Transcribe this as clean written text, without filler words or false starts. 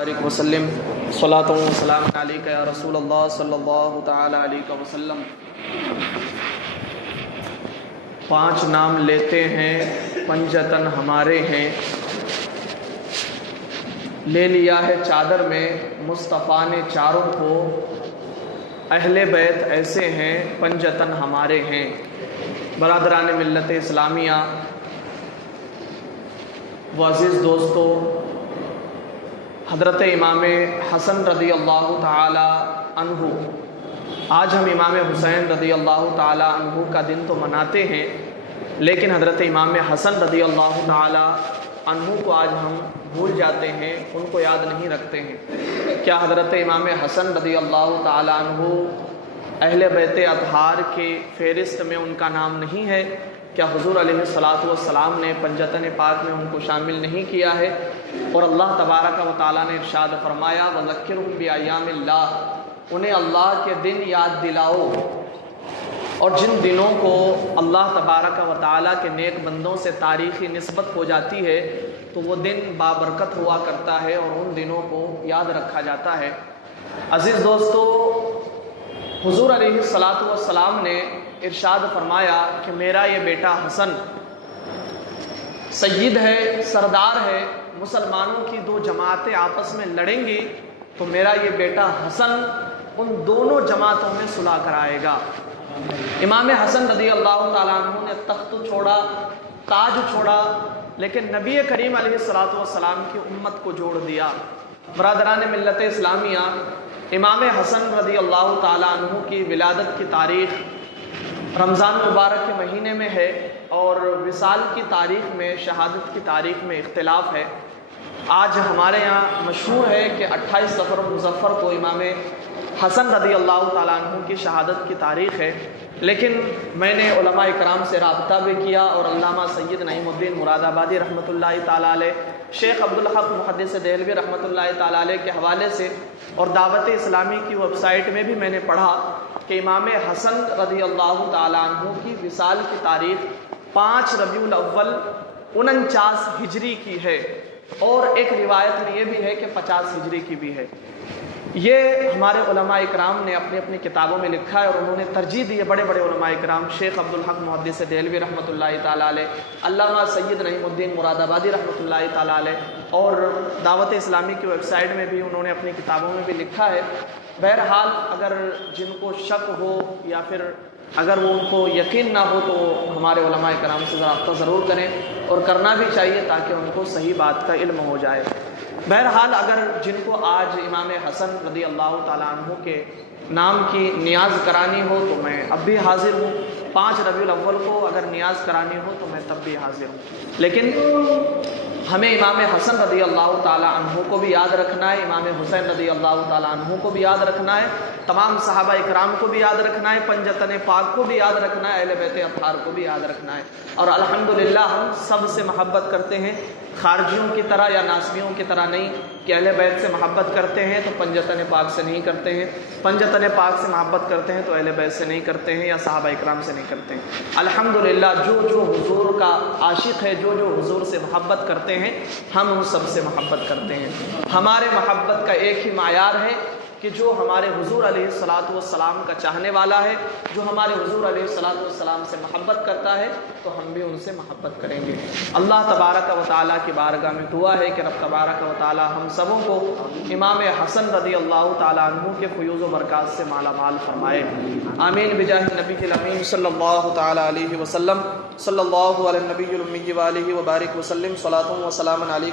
وسلم صلاۃ و سلام علیک یا رسول اللہ صلی اللہ تعالی علیہ وسلم۔ 5 نام لیتے ہیں پنجتن ہمارے ہیں، لے لیا ہے چادر میں مصطفیٰ نے چاروں کو، اہل بیت ایسے ہیں پنجتن ہمارے ہیں۔ برادران ملت اسلامیہ و عزیز دوستو، حضرت امام حسن رضی اللہ تعالی عنہ، آج ہم امام حسین رضی اللہ تعالی عنہ کا دن تو مناتے ہیں، لیکن حضرت امام حسن رضی اللہ تعالی عنہ کو آج ہم بھول جاتے ہیں، ان کو یاد نہیں رکھتے ہیں۔ کیا حضرت امام حسن رضی اللہ تعالی عنہ اہل بیت اطہار کی فہرست میں ان کا نام نہیں ہے؟ کیا حضور علیہ الصلاۃ والسلام نے پنجتن پاک میں ان کو شامل نہیں کیا ہے؟ اور اللہ تبارک و تعالیٰ نے ارشاد فرمایا وَذَكِّرْهُمْ بِأَيَّامِ اللَّهِ، انہیں اللہ کے دن یاد دلاؤ۔ اور جن دنوں کو اللہ تبارک و تعالیٰ کے نیک بندوں سے تاریخی نسبت ہو جاتی ہے تو وہ دن بابرکت ہوا کرتا ہے اور ان دنوں کو یاد رکھا جاتا ہے۔ عزیز دوستو، حضور علیہ الصلاۃ والسلام نے ارشاد فرمایا کہ میرا یہ بیٹا حسن سید ہے، سردار ہے، مسلمانوں کی 2 جماعتیں آپس میں لڑیں گی تو میرا یہ بیٹا حسن ان دونوں جماعتوں میں صلح کرائے گا۔ امام حسن رضی اللہ تعالیٰ عنہ نے تخت چھوڑا، تاج چھوڑا، لیکن نبی کریم علیہ الصلاۃ والسلام کی امت کو جوڑ دیا۔ برادران ملت اسلامیہ، امام حسن رضی اللہ تعالیٰ عنہ کی ولادت کی تاریخ رمضان مبارک کے مہینے میں ہے، اور وصال کی تاریخ میں، شہادت کی تاریخ میں اختلاف ہے۔ آج ہمارے یہاں مشہور ہے کہ 28 صفر مظفر کو امام حسن رضی اللہ تعالیٰ عنہ کی شہادت کی تاریخ ہے، لیکن میں نے علماء اکرام سے رابطہ بھی کیا، اور علامہ سید نعیم الدین مراد آبادی رحمۃ اللہ تعالیٰ علیہ، شیخ عبدالحق محدث دہلوی رحمۃ اللہ تعالیٰ علیہ کے حوالے سے اور دعوت اسلامی کی ویب سائٹ میں بھی میں نے پڑھا کہ امام حسن رضی اللہ تعالیٰ عنہ کی وصال کی تاریخ 5 ربیع الاول 49 ہجری کی ہے، اور ایک روایت میں یہ بھی ہے کہ 50 ہجری کی بھی ہے۔ یہ ہمارے علماء اکرام نے اپنی اپنی کتابوں میں لکھا ہے، اور انہوں نے ترجیح دی ہے بڑے بڑے علماء اکرام، شیخ عبدالحق محدث دہلوی رحمۃ اللہ تعالیٰ علیہ، علامہ سید نعیم الدین مراد آبادی رحمۃ اللہ تعالیٰ علیہ، اور دعوت اسلامی کی ویب سائٹ میں بھی انہوں نے اپنی کتابوں میں بھی لکھا ہے۔ بہرحال اگر جن کو شک ہو یا پھر اگر وہ ان کو یقین نہ ہو تو ہمارے علماء کرام سے رابطہ ضرور کریں، اور کرنا بھی چاہیے تاکہ ان کو صحیح بات کا علم ہو جائے۔ بہرحال اگر جن کو آج امام حسن رضی اللہ تعالیٰ عنہ کے نام کی نیاز کرانی ہو تو میں اب بھی حاضر ہوں۔ 5 ربیع الاول کو اگر نیاز کرانی ہو تو میں تب بھی حاضر ہوں، لیکن ہمیں امام حسن رضی اللہ تعالیٰ عنہ کو بھی یاد رکھنا ہے، امام حسین رضی اللہ تعالیٰ عنہ کو بھی یاد رکھنا ہے، تمام صحابہ اکرام کو بھی یاد رکھنا ہے، پنجتن پاک کو بھی یاد رکھنا ہے، اہل بیت اطہار کو بھی یاد رکھنا ہے۔ اور الحمدللہ ہم سب سے محبت کرتے ہیں، خارجیوں کی طرح یا ناسبیوں کی طرح نہیں کہ اہل بیت سے محبت کرتے ہیں تو پنجتن پاک سے نہیں کرتے ہیں، پنجتن پاک سے محبت کرتے ہیں تو اہل بیت سے نہیں کرتے ہیں یا صحابہ اکرام سے نہیں کرتے ہیں۔ الحمدللہ جو حضور کا عاشق ہے، جو حضور سے محبت کرتے ہیں، ہم ان سب سے محبت کرتے ہیں۔ ہمارے محبت کا ایک ہی معیار ہے کہ جو ہمارے حضور علیہ الصلاۃ والسلام کا چاہنے والا ہے، جو ہمارے حضور علیہ الصلاۃ والسلام سے محبت کرتا ہے تو ہم بھی ان سے محبت کریں گے۔ اللہ تبارک و تعالیٰ کی بارگاہ میں دعا ہے کہ رب تبارک و تعالیٰ ہم سبوں کو امام حسن رضی اللہ تعالیٰ عنہ کے فیوز و برکات سے مالا مال فرمائے، آمین بجاہ نبی الامین صلی اللہ تعالیٰ علیہ وسلم، صلی اللہ علی النبی الامی وآلہ وبارک وسلم، صلاۃ و سلام علیہ